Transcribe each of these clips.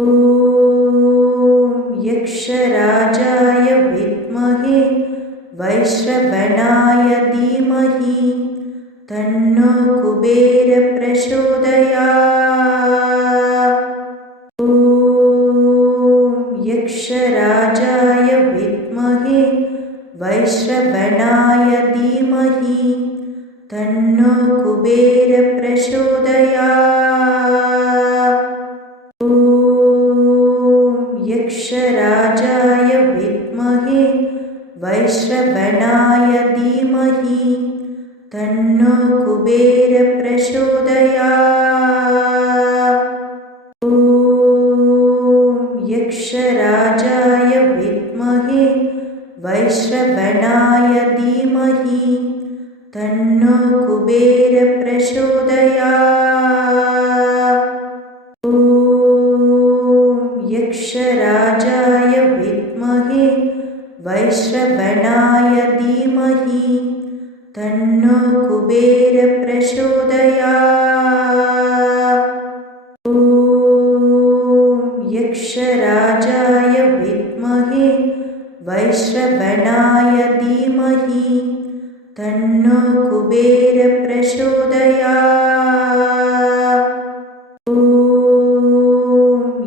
ॐ यक्षराजाय विद्महे वैश्रवणाय धीमहि तन्नो कुबेरः प्रचोदयात्। ॐ यक्षराजाय विद्महे वैश्रवणाय धीमहि तन्नो कुबेरः प्रचोदयात्। ॐ यक्षराजाय विद्महे वैश्रवणाय धीमहि तन्नो कुबेरः प्रचोदयात्। ॐ यक्षराजाय विद्महे वैश्रवणाय धीमहि तन्नो कुबेरः प्रचोदयात्। ॐ यक्षराजाय विद्महे वैश्रवणाय धीमहि तन्नो कुबेरः प्रचोदयात्। ॐ यक्षराजाय विद्महे वैश्रवणाय धीमहि तन्नो कुबेरः प्रचोदयात्। ॐ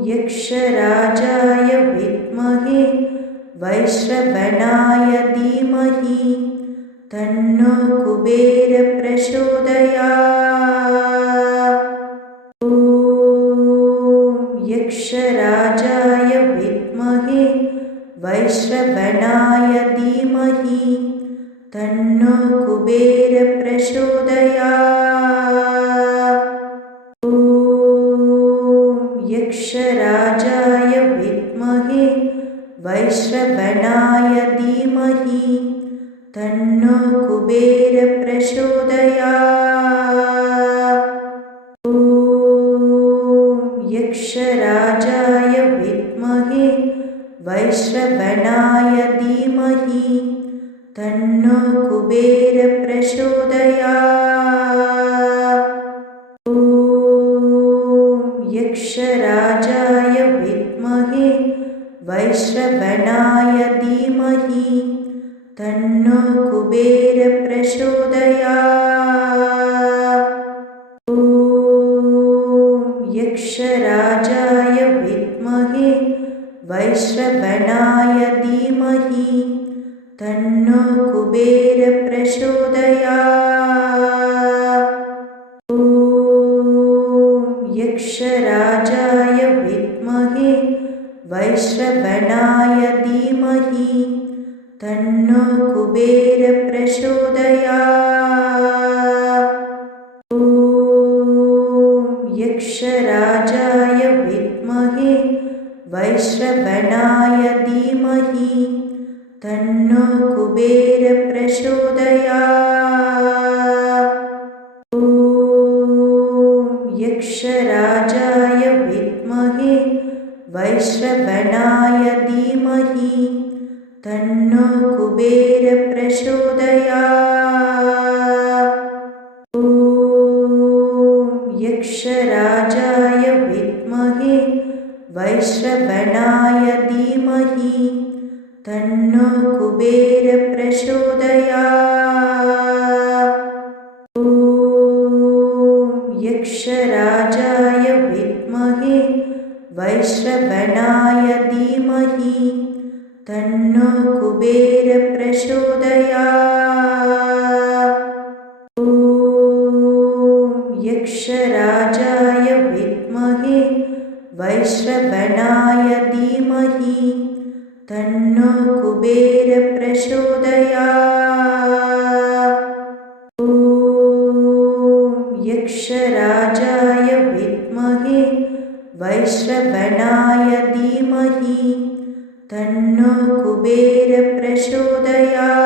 यक्षराजाय विद्महे वैश्रवणाय धीमहि तन्नो कुबेरः प्रचोदयात्। ॐ यक्षराजाय विद्महे वैश्रवणाय धीमहि तन्नो कुबेरः प्रचोदयात्। ॐ यक्षराजाय विद्महे वैश्रवणाय धीमहि तन्नो कुबेरः प्रचोदयात्। ॐ यक्षराजाय विद्महे वैश्रवणाय धीमहि तन्नो कुबेरः प्रचोदयात्। ॐ यक्षराजाय विद्महे वैश्रवणाय धीमहि तन्नो कुबेरः प्रचोदयात्। ॐ यक्षराजाय विद्महे वैश्रवणाय धीमहि तन्नो कुबेरः प्रचोदयात्। ॐ यक्षराजाय विद्महे वैश्रवणाय धीमहि तन्नो कुबेरः प्रचोदयात्। ॐ यक्षराजाय विद्महे वैश्रवणाय धीमहि तन्नो कुबेरः प्रचोदयात्। ॐ यक्षराजाय विद्महे वैश्रवणाय धीमहि तन्नो कुबेरः प्रचोदयात्। ॐ यक्षराजाय विद्महे वैश्रवणाय धीमहि तन्नो कुबेरः प्रचोदयात्। ॐ यक्षराजाय विद्महे वैश्रवणाय धीमहि तन्नो कुबेरः प्रचोदयात्। ॐ यक्षराजाय विद्महे वैश्रवणाय धीमहि तन्नो कुबेरः प्रचोदयात्। ॐ यक्षराजाय विद्महे वैश्रवणाय धीमहि तन्नो कुबेरः प्रचोदयात्।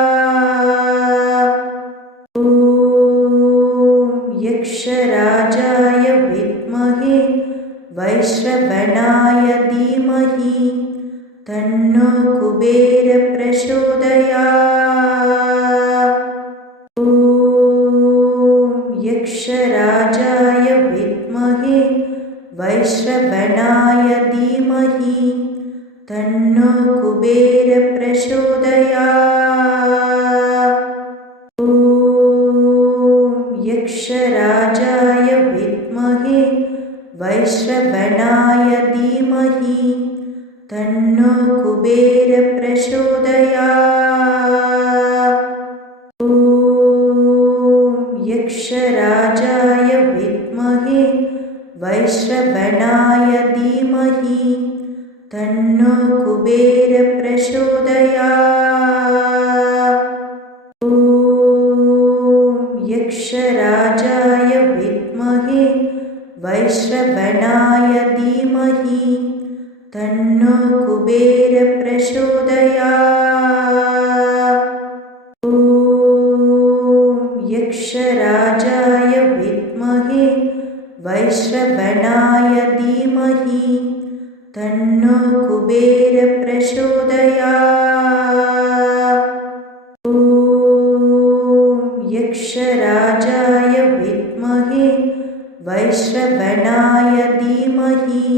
ॐ यक्षराजाय विद्महे वैश्रवणाय धीमहि तन्नो कुबेरः प्रचोदयात्। ॐ यक्षराजाय विद्महे वैश्रवणाय धीमहि तन्नो कुबेरप्रचोदयात्। ॐ यक्षराजाय विद्महे वैश्रवणाय धीमहि तन्नो कुबेरप्रचोदयात्। ॐ यक्षराजाय विद्महे वैश्रवणाय धीमहि तन्नो कुबेरप्रचोदयात्। ॐ यक्षराजाय विद्महे वैश्रवणाय धीमहि तन्नो कुबेरप्रचोदयात्। ॐ यक्षराजाय विद्महे वैश्रवणाय धीमहि तन्नो कुबेरप्रचोदयात्। ॐ यक्षराजाय विद्महे वैश्रवणाय धीमहि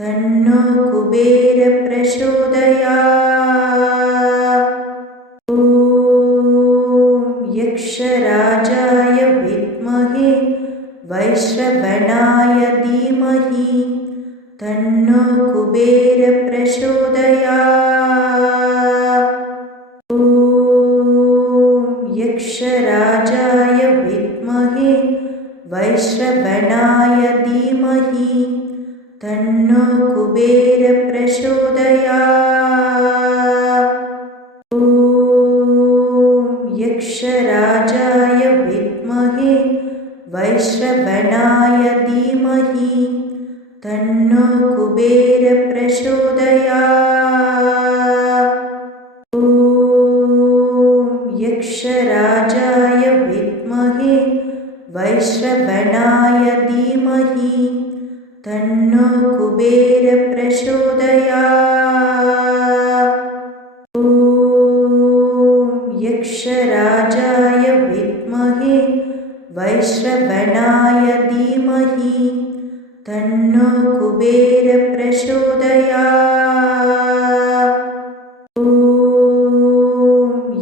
तन्नो कुबेरप्रचोदयात्। ॐ यक्षराजाय विद्महे वैश्रवणाय धीमहि तन्नो कुबेरप्रचोदयात्। ॐ यक्षराजाय विद्महे वैश्रवणाय धीमहि तन्नो कुबेरप्रचोदयात्। ॐ यक्षराजाय विद्महे वैश्रवणाय धीमहि तन्नो कुबेरप्रचोदयात्। ॐ यक्षराजाय विद्महे वैश्रवणाय धीमहि तन्नो कुबेरप्रचोदयात्। ॐ यक्षराजाय विद्महे वैश्रवणाय धीमहि तन्नो कुबेरप्रचोदयात्। ॐ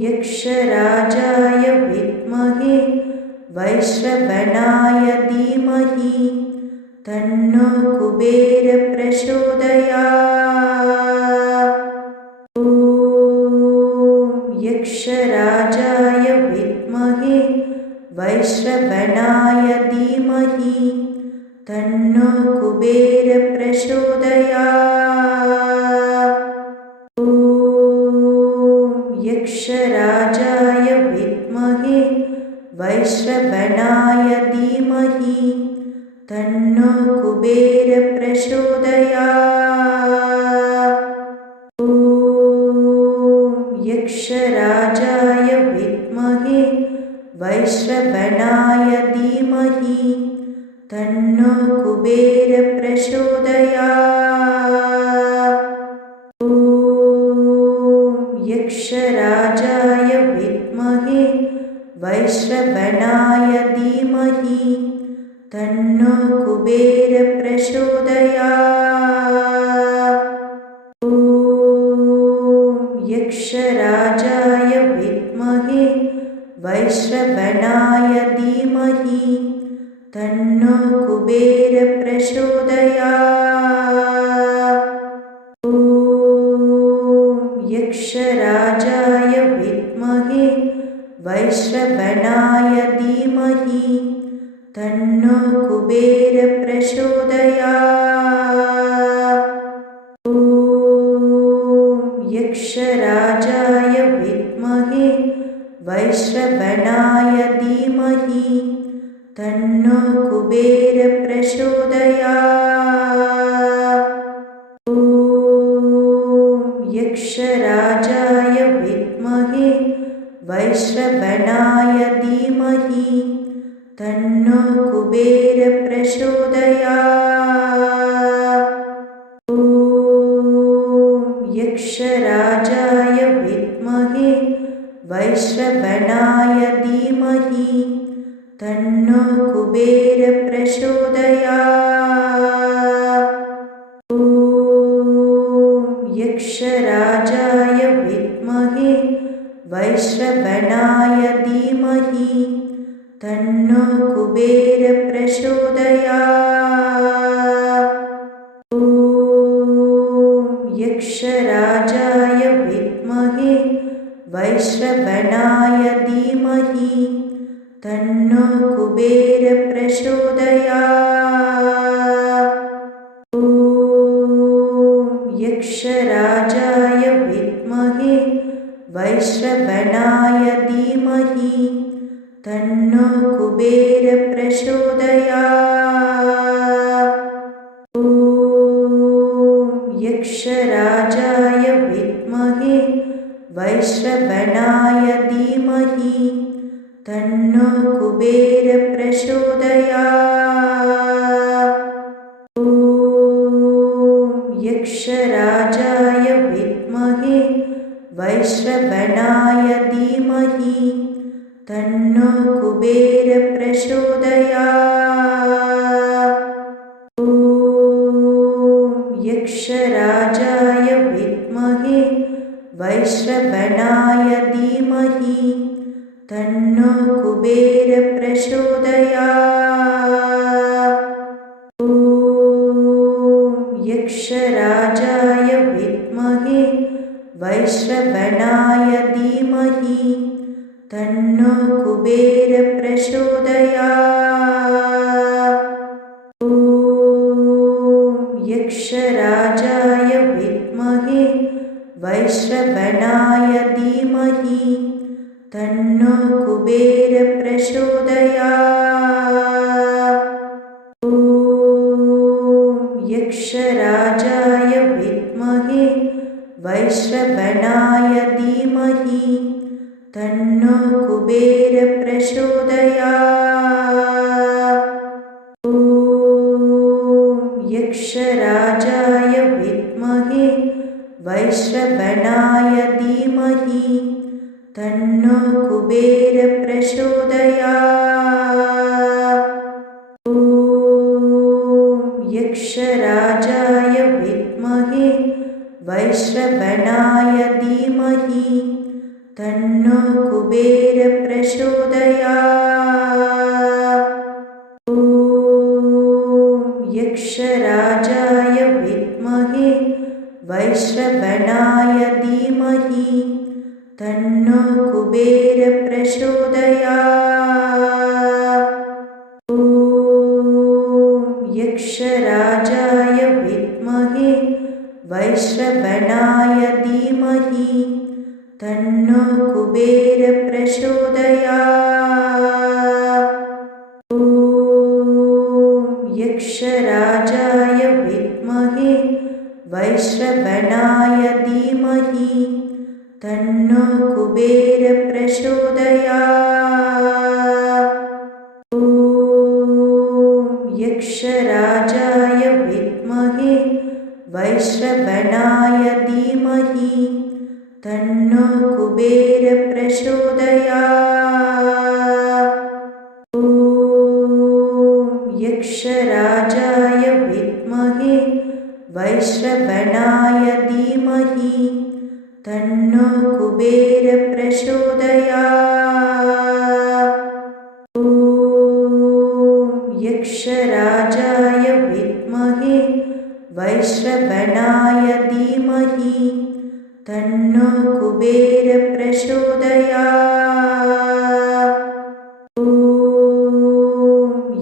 यक्षराजाय विद्महे वैश्रवणाय धीमहि तन्नो कुबेरप्रचोदयात्। ॐ यक्षराजाय विद्महे वैश्रवणाय धीमहि तन्नो कुबेरप्रचोदयात्। ॐ यक्षराजाय विद्महे वैश्रवणाय धीमहि तन्नो कुबेरप्रचोदयात्। ॐ यक्षराजाय विद्महे वैश्रवणाय धीमहि तन्नो कुबेरप्रचोदयात्। ॐ यक्षराजाय विद्महे वैश्रवणाय धीमहि तन्नो कुबेरप्रचोदयात्। ॐ यक्षराजाय विद्महे वैश्रवणाय धीमहि तन्नो कुबेरप्रचोदयात्। ॐ यक्षराजाय विद्महे वैश्रवणाय धीमहि तन्नो कुबेरप्रचोदयात्। ॐ यक्षराजाय विद्महे वैश्रवणाय धीमहि तन्नो कुबेरप्रचोदयात्। ॐ यक्षराजाय विद्महे वैश्रवणाय धीमहि तन्नो कुबेरप्रचोदयात्। ॐ यक्षराजाय विद्महे वैश्रवणाय धीमहि तन्नो कुबेरप्रचोदयात्। ॐ यक्षराजाय विद्महे वैश्रवणाय धीमहि तन्नो कुबेरः प्रचोदयात्। ॐ यक्षराजाय विद्महे वैश्रवणाय धीमहि तन्नो कुबेरः प्रचोदयात्। ॐ यक्षराजाय विद्महे वैश्रवणाय धीमहि तन्नो कुबेरः प्रचोदयात्। ॐ यक्षराजाय विद्महे वैश्रवणाय धीमहि तन्नो कुबेरः प्रचोदयात्। ॐ यक्षराजाय विद्महे वैश्रवणाय धीमहि तन्नो कुबेरः प्रचोदयात्। ॐ यक्षराजाय विद्महे वैश्रवणाय धीमहि तन्नो कुबेरः प्रचोदयात्। ॐ यक्षराजाय विद्महे वैश्रवणाय धीमहि तन्नो कुबेरः प्रचोदयात्। ॐ यक्षराजाय विद्महे वैश्रवणाय धीमहि तन्नो कुबेरः प्रचोदयात्। ॐ यक्षराजाय विद्महे वैश्रवणाय धीमहि तन्नो कुबेरः प्रचोदयात्। ॐ यक्षराजाय विद्महे वैश्रवणाय धीमहि तन्नो कुबेरः प्रचोदयात्। ॐ यक्षराजाय विद्महे वैश्रवणाय धीमहि तन्नो कुबेरः प्रचोदयात्। ॐ यक्षराजाय विद्महे वैश्रवणाय धीमहि तन्नो कुबेरः प्रचोदयात्। ॐ यक्षराजाय विद्महे वैश्रवणाय धीमहि तन्नो कुबेरः प्रचोदयात्। ॐ यक्षराजाय विद्महे वैश्रवणाय धीमहि तन्नो कुबेरः प्रचोदयात्। ॐ यक्षराजाय विद्महे वैश्रवणाय धीमहि तन्नो कुबेरः प्रचोदयात्। ॐ यक्षराजाय विद्महे वैश्रवणाय धीमहि तन्नो कुबेरः प्रचोदयात्। ॐ यक्षराजाय विद्महे वैश्रवणाय धीमहि तन्नो कुबेरः प्रचोदयात्। ॐ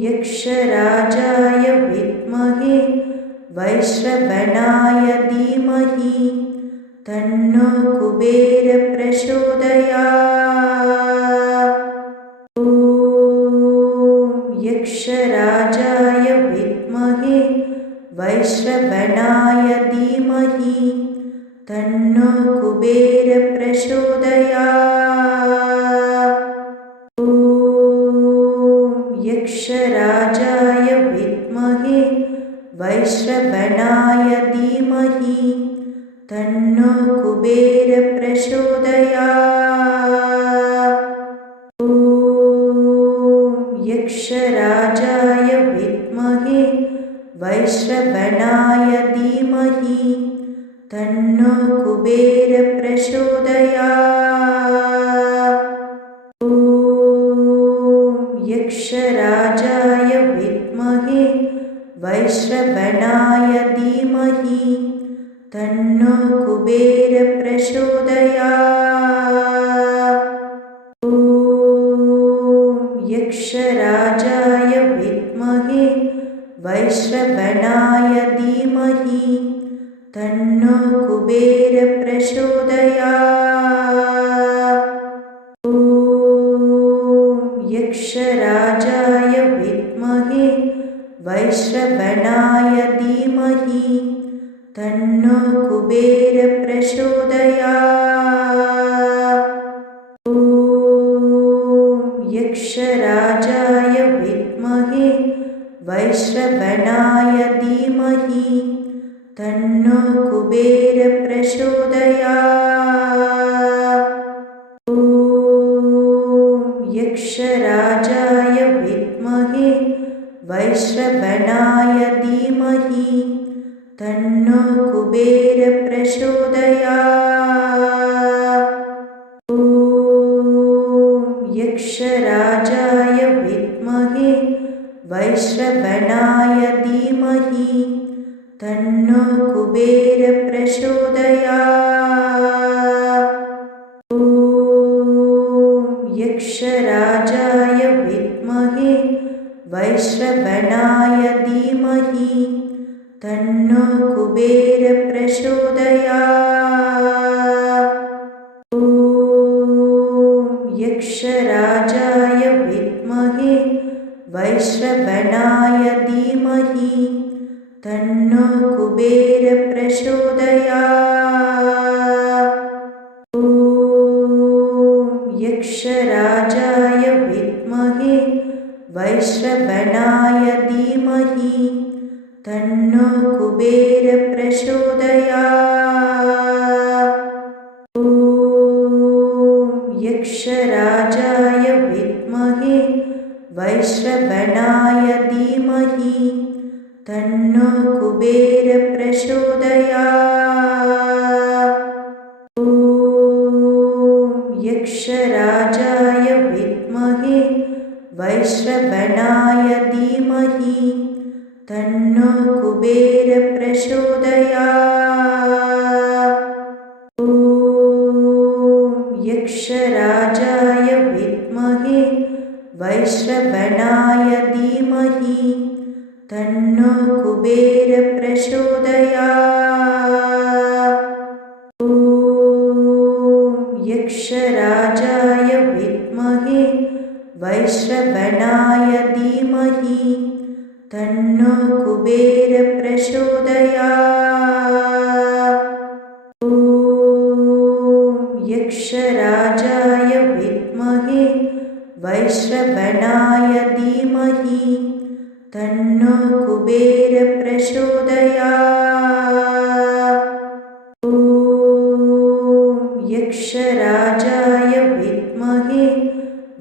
यक्षराजाय विद्महे वैश्रवणाय धीमहि तन्नो कुबेरः प्रचोदयात्। ॐ यक्षराजाय विद्महे वैश्रवणाय धीमहि तन्नो कुबेरः प्रचोदयात्। ॐ यक्षराजाय विद्महे वैश्रवणाय धीमहि तन्नो कुबेरः प्रचोदयात्। ॐ यक्षराजाय विद्महे वैश्रवणाय धीमहि तन्नो कुबेरप्रचोदयात्। ॐ यक्षराजाय विद्महे वैश्रवणाय धीमहि तन्नो कुबेरप्रचोदयात्। ॐ यक्षराजाय विद्महे वैश्रवणाय धीमहि तन्नो कुबेरप्रचोदयात्। ॐ यक्षराजाय विद्महे वैश्रवणाय धीमहि तन्नो कुबेरप्रचोदयात्। ॐ यक्षराजाय विद्महे वैश्रवणाय धीमहि तन्नो कुबेरप्रचोदयात्। ॐ यक्षराजाय विद्महे वैश्रवणाय धीमहि तन्नो कुबेरप्रचोदयात्। ॐ यक्षराजाय विद्महे वैश्रवणाय धीमहि तन्नो कुबेरप्रचोदयात्। ॐ यक्षराजाय विद्महे वैश्रवणाय धीमहि तन्नो कुबेरप्रचोदयात्। ॐ यक्षराजाय विद्महे वैश्रवणाय धीमहि तन्नो कुबेरप्रचोदयात्। ॐ यक्षराजाय विद्महे वैश्रवणाय धीमहि तन्नो कुबेरप्रचोदयात्। ॐ यक्षराजाय विद्महे वैश्रवणाय धीमहि तन्नो कुबेरप्रचोदयात्। ॐ यक्षराजाय विद्महे वैश्रवणाय धीमहि तन्नो कुबेरप्रचोदयात्। ॐ यक्षराजाय विद्महे वैश्रवणाय धीमहि तन्नो कुबेरप्रचोदयात्। ॐ यक्षराजाय विद्महे वैश्रवणाय धीमहि तन्नो कुबेरप्रचोदयात्। ॐ यक्षराजाय विद्महे वैश्रवणाय धीमहि तन्नो कुबेरप्रचोदयात्। ॐ यक्षराजाय विद्महे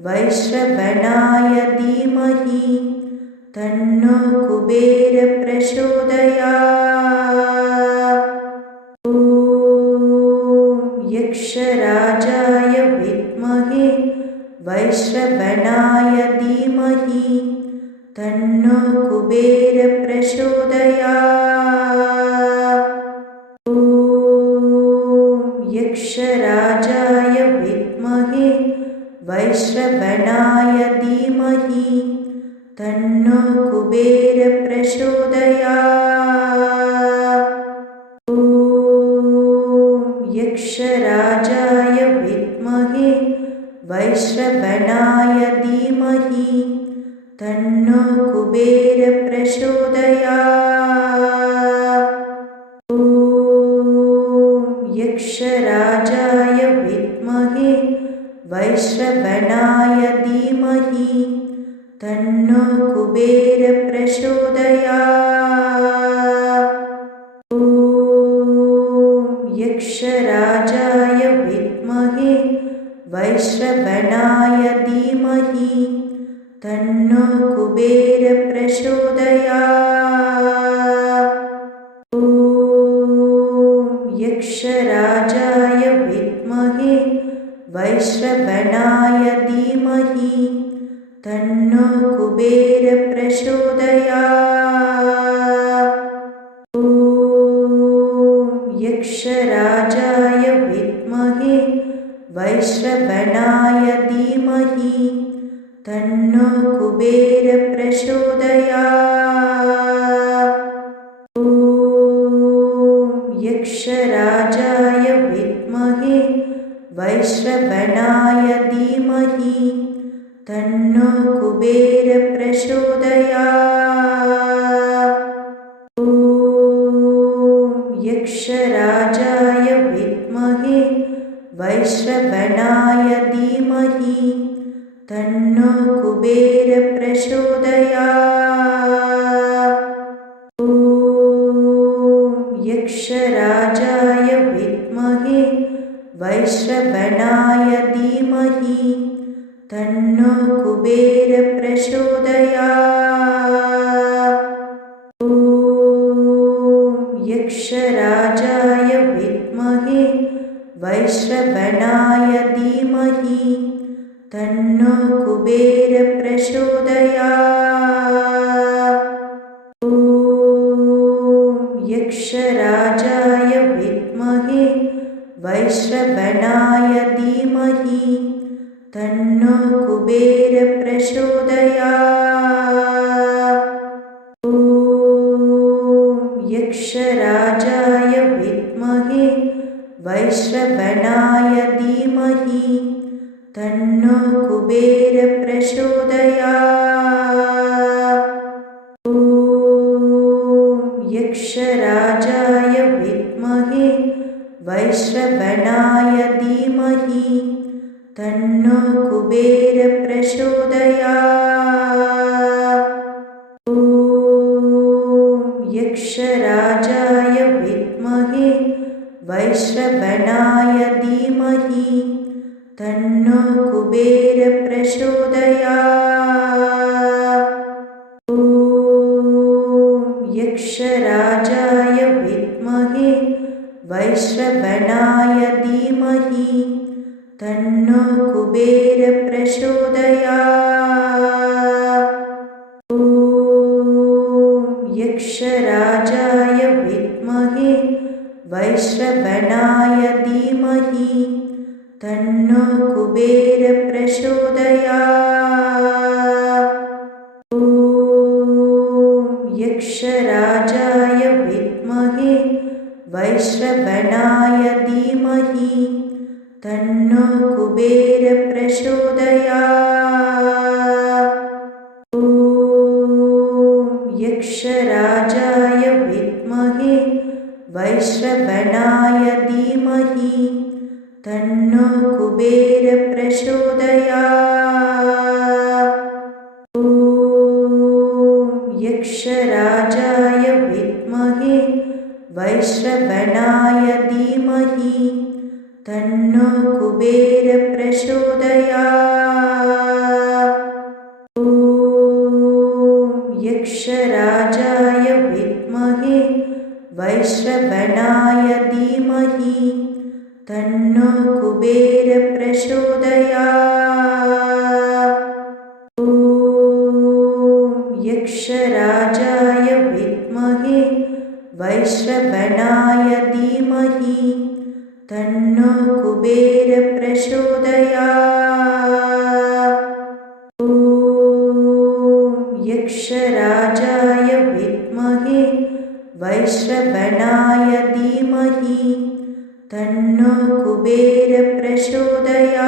वैश्रवणाय धीमहि तन्नो कुबेरप्रचोदयात्। ॐ यक्षराजाय विद्महे वैश्रवणाय धीमहि तन्नो कुबेरप्रचोदयात्। ॐ यक्षराजाय विद्महे वैश्रवणाय धीमहि तन्नो कुबेरप्रचोदयात्। ॐ यक्षराजाय विद्महे वैश्रवणाय धीमहि तन्नो कुबेरप्रचोदयात्। ॐ यक्षराजाय विद्महे वैश्रवणाय धीमहि तन्नो कुबेरप्रचोदयात्। ॐ यक्षराजाय विद्महे वैश्रवणाय धीमहि तन्नो कुबेरप्रचोदयात्। ॐ यक्षराजाय विद्महे वैश्रवणाय धीमहि तन्नो कुबेरः प्रचोदयात्। ॐ यक्षराजाय विद्महे वैश्रवणाय धीमहि तन्नो कुबेरः प्रचोदयात्। ॐ यक्षराजाय विद्महे वैश्रवणाय धीमहि तन्नो कुबेरः प्रचोदयात्। ॐ यक्षराजाय विद्महे वैश्रवणाय धीमहि तन्नो कुबेरः प्रचोदयात्। ॐ यक्षराजाय विद्महे वैश्रवणाय धीमहि तन्नो कुबेरः प्रचोदयात्। ॐ यक्षराजाय विद्महे वैश्रवणाय धीमहि तन्नो कुबेरः प्रचोदयात्। ॐ यक्षराजाय विद्महे वैश्रवणाय धीमहि तन्नो कुबेरः प्रचोदयात्। ॐ यक्षराजाय विद्महे वैश्रवणाय धीमहि तन्नो कुबेरः प्रचोदयात्। ॐ यक्षराजाय विद्महे वैश्रवणाय धीमहि तन्नो कुबेरः प्रचोदयात्। ॐ यक्षराजाय विद्महे वैश्रवणाय धीमहि तन्नो कुबेरः प्रचोदयात्। ॐ यक्षराजाय विद्महे वैश्रवणाय धीमहि तन्नो कुबेरः प्रचोदयात्। ॐ यक्षराजाय विद्महे वैश्रवणाय धीमहि तन्नो कुबेरः प्रचोदयात्। ॐ यक्षराजाय विद्महे वैश्रवणाय धीमहि तन्नो कुबेरः प्रचोदयात्। ॐ यक्षराजाय विद्महे वैश्रवणाय धीमहि तन्नो कुबेरः प्रचोदयात्। ॐ यक्षराजाय विद्महे वैश्रवणाय धीमहि तन्नो कुबेरः प्रचोदयात्। ॐ यक्षराजाय विद्महे वैश्रवणाय धीमहि तन्नो कुबेरः प्रचोदयात्। ॐ यक्षराजाय विद्महे वैश्रवणाय धीमहि तन्नो कुबेरः प्रचोदयात्। ॐ यक्षराजाय विद्महे वैश्रवणाय धीमहि तन्नो कुबेरः प्रचोदयात्।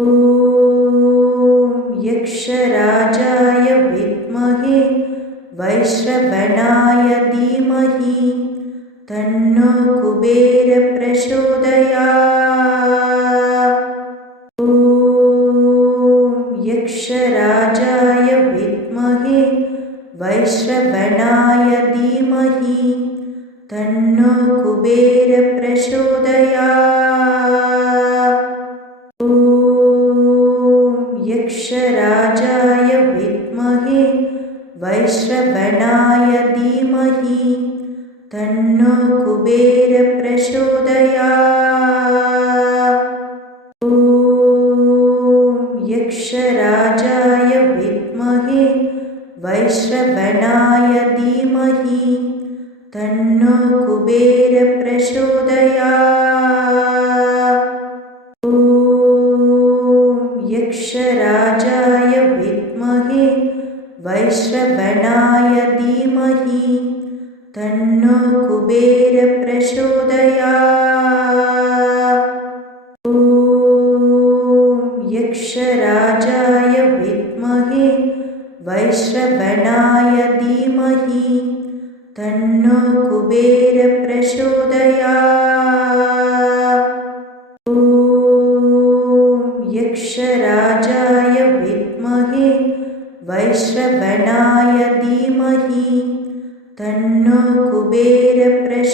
ॐ यक्षराजाय विद्महे वैश्रवणाय धीमहि तन्नो कुबेरः प्रचोदयात्। ॐ यक्षराजाय विद्महे वैश्रवणाय धीमहि तन्नो कुबेरः प्रचोदयात्। ॐ यक्षराजाय विद्महे वैश्रवणाय धीमहि तन्नो कुबेरप्रचोदयात्। ॐ यक्षराजाय विद्महे वैश्रवणाय धीमहि तन्नो कुबेरप्रचोदयात्। ॐ यक्षराजाय विद्महे वैश्रवणाय धीमहि तन्नो कुबेरप्रचोदयात्। ॐ यक्षराजाय विद्महे वैश्रवणाय धीमहि तन्नो कुबेरप्रचोदयात्। ॐ यक्षराजाय विद्महे वैश्रवणाय धीमहि तन्नो कुबेरप्रचोदयात्।